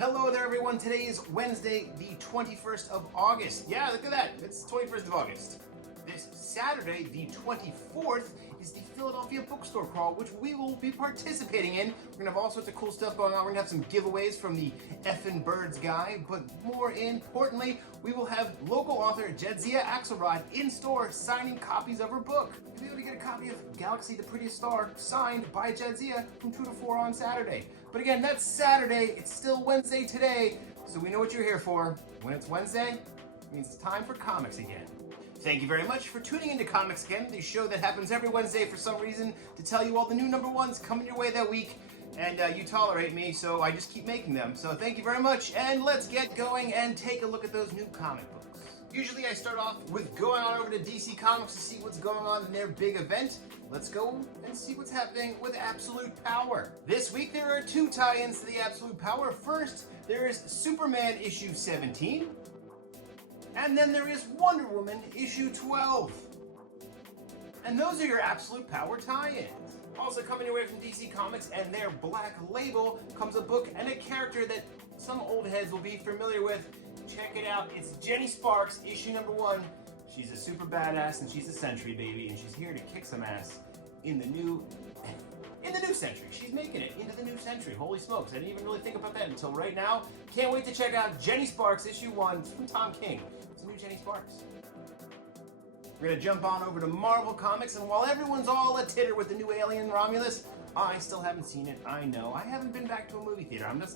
Hello there, everyone. Today is Wednesday, the 21st of August. Yeah, look at that. It's 21st of August. This Saturday, the 24th, is the Philadelphia Bookstore Crawl, which we will be participating in. We're going to have all sorts of cool stuff going on. We're going to have some giveaways from the Effin' Birds guy, but more importantly, we will have local author Jadzia Axelrod in store signing copies of her book. You'll be able to get a copy of Galaxy the Prettiest Star signed by Jadzia from 2 to 4 on Saturday. But again, that's Saturday. It's still Wednesday today, so we know what you're here for. When it's Wednesday, it means it's time for comics again. Thank you very much for tuning into Comics Again, the show that happens every Wednesday for some reason to tell you all the new #1s coming your way that week. And you tolerate me, so I just keep making them. So thank you very much, and let's get going and take a look at those new comic books. Usually I start off with going on over to DC Comics to see what's going on in their big event. Let's go and see what's happening with Absolute Power. This week there are 2 tie-ins to the Absolute Power. First, there is Superman issue 17. And then there is Wonder Woman issue 12. And those are your Absolute Power tie-ins. Also coming your way from DC Comics and their Black Label comes a book and a character that some old heads will be familiar with. Check it out. It's Jenny Sparks, issue #1. She's a super badass and she's a Sentry baby, and she's here to kick some ass in the new century. She's making it into the new century. Holy smokes, I didn't even really think about that until right now. Can't wait to check out Jenny Sparks, issue 1. It's from Tom King. It's a new Jenny Sparks. We're going to jump on over to Marvel Comics, and while everyone's all a titter with the new Alien Romulus, I still haven't seen it. I know. I haven't been back to a movie theater. I'm not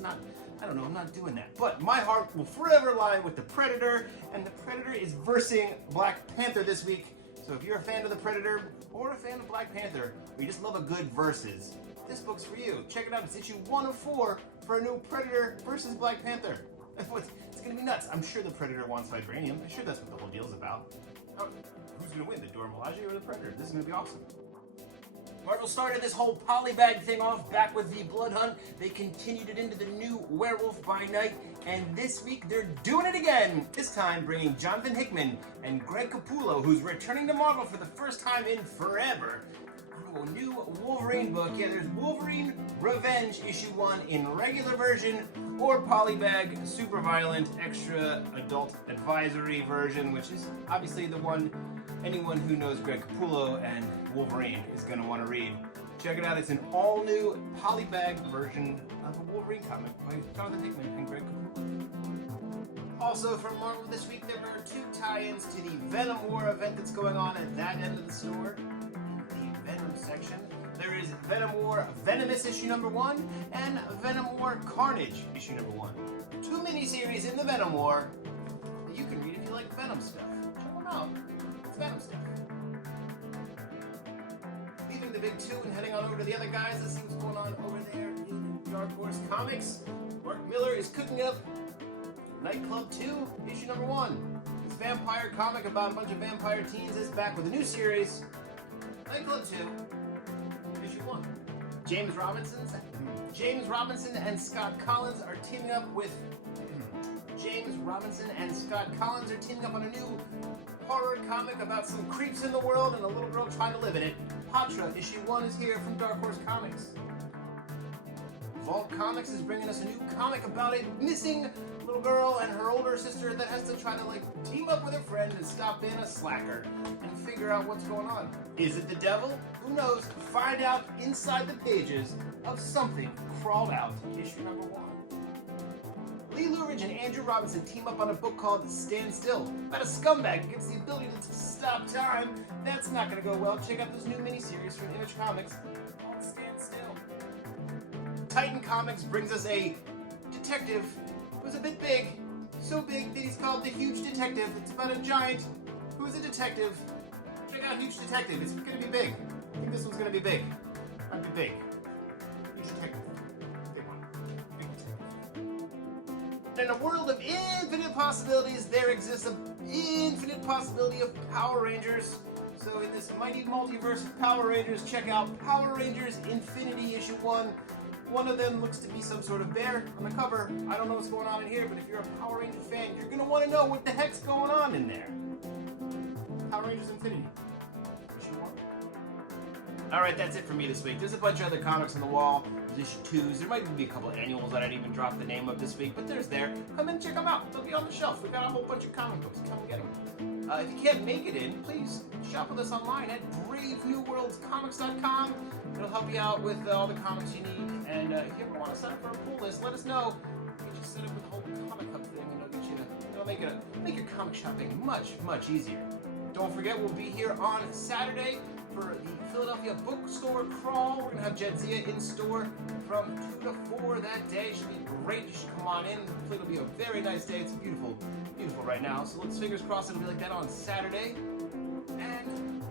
doing that. But my heart will forever lie with the Predator, and the Predator is versing Black Panther this week. So if you're a fan of the Predator, or a fan of Black Panther, or you just love a good versus, this book's for you. Check it out. It's issue 1 of 4 for a new Predator versus Black Panther. It's going to be nuts. I'm sure the Predator wants vibranium. I'm sure that's what the whole deal's about. Who's going to win, the Dora Milaje or the Predator? This is going to be awesome. Marvel started this whole polybagged thing off back with the Blood Hunt. They continued it into the new Werewolf by Night, and this week they're doing it again. This time bringing Jonathan Hickman and Greg Capullo, who's returning to Marvel for the first time in forever. A new Wolverine book. Yeah, there's Wolverine Revenge issue 1 in regular version, or polybag super violent extra adult advisory version, which is obviously the one anyone who knows Greg Capullo and Wolverine is going to want to read. Check it out. It's an all-new polybag version of a Wolverine comic by Jonathan Hickman and Greg Capullo. Also from Marvel this week, there are 2 tie-ins to the Venom War event that's going on at that end of the store. Venom section. There is Venom War Venomous issue #1 and Venom War Carnage issue #1. 2 miniseries in the Venom War that you can read if you like Venom stuff. Check them out. It's Venom stuff. Leaving the big 2 and heading on over to the other guys, let's see what's going on over there in Dark Horse Comics. Mark Miller is cooking up Nightclub 2 issue #1. This vampire comic about a bunch of vampire teens is back with a new series. Nightclub 2, issue 1. James Robinson and Scott Collins are teaming up on a new horror comic about some creeps in the world and a little girl trying to live in it. Patra, issue 1 is here from Dark Horse Comics. Vault Comics is bringing us a new comic about a missing little girl and her older sister that has to try to team up with her friend and stop being a slacker and figure out what's going on. Is it the devil? Who knows? Find out inside the pages of Something Crawled Out, issue #1. Lee Luridge and Andrew Robinson team up on a book called Stand Still, about a scumbag who gets the ability to stop time. That's not going to go well. Check out this new miniseries from Image Comics called Stand Still. Titan Comics brings us a detective who's a bit big, so big that he's called the Huge Detective. It's about a giant who's a detective. Check out Huge Detective. It's going to be big. I think this one's going to be big. Might be big. Huge Detective. Big one. Big detective. In a world of infinite possibilities, there exists an infinite possibility of Power Rangers. So in this mighty multiverse of Power Rangers, check out Power Rangers Infinity issue 1. One of them looks to be some sort of bear on the cover. I don't know what's going on in here, but if you're a Power Ranger fan, you're going to want to know what the heck's going on in there. Power Rangers Infinity, issue 1. All right, that's it for me this week. There's a bunch of other comics on the wall. There's issue 2s. There might even be a couple of annuals that I didn't even drop the name of this week, but there's there. Come and check them out. They'll be on the shelf. We've got a whole bunch of comic books. Come and get them. If you can't make it in, please shop with us online at bravenewworldscomics.com. It'll help you out with all the comics you need. And if you ever want to sign up for a pull list, let us know. We can just set up with the whole comic hub thing, and it'll make your comic shopping much easier. Don't forget, we'll be here on Saturday for the Philadelphia Bookstore Crawl. We're gonna have Jadzia in store from 2 to 4 that day. Should be great. You should come on in. Hopefully it'll be a very nice day. It's beautiful right now. So let's fingers crossed it'll be like that on Saturday. And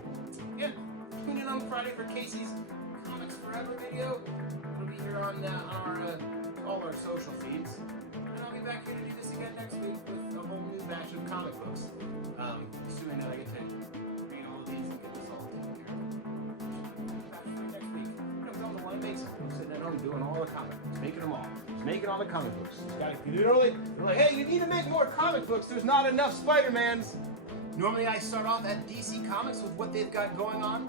yeah, tune in on Friday for Casey's Comics Forever video. It'll be here on our all our social feeds. And I'll be back here to do this again next week with a whole new batch of comic books. Assuming that I get to read all of these and get this all taken care of. Back for next week. I'm the one that makes them. I'm sitting at home doing all the comic books, making them all. Just making all the comic books. Just gotta get it early. They're like, hey, you need to make more comic books. There's not enough Spider-Mans. Normally I start off at DC Comics with what they've got going on.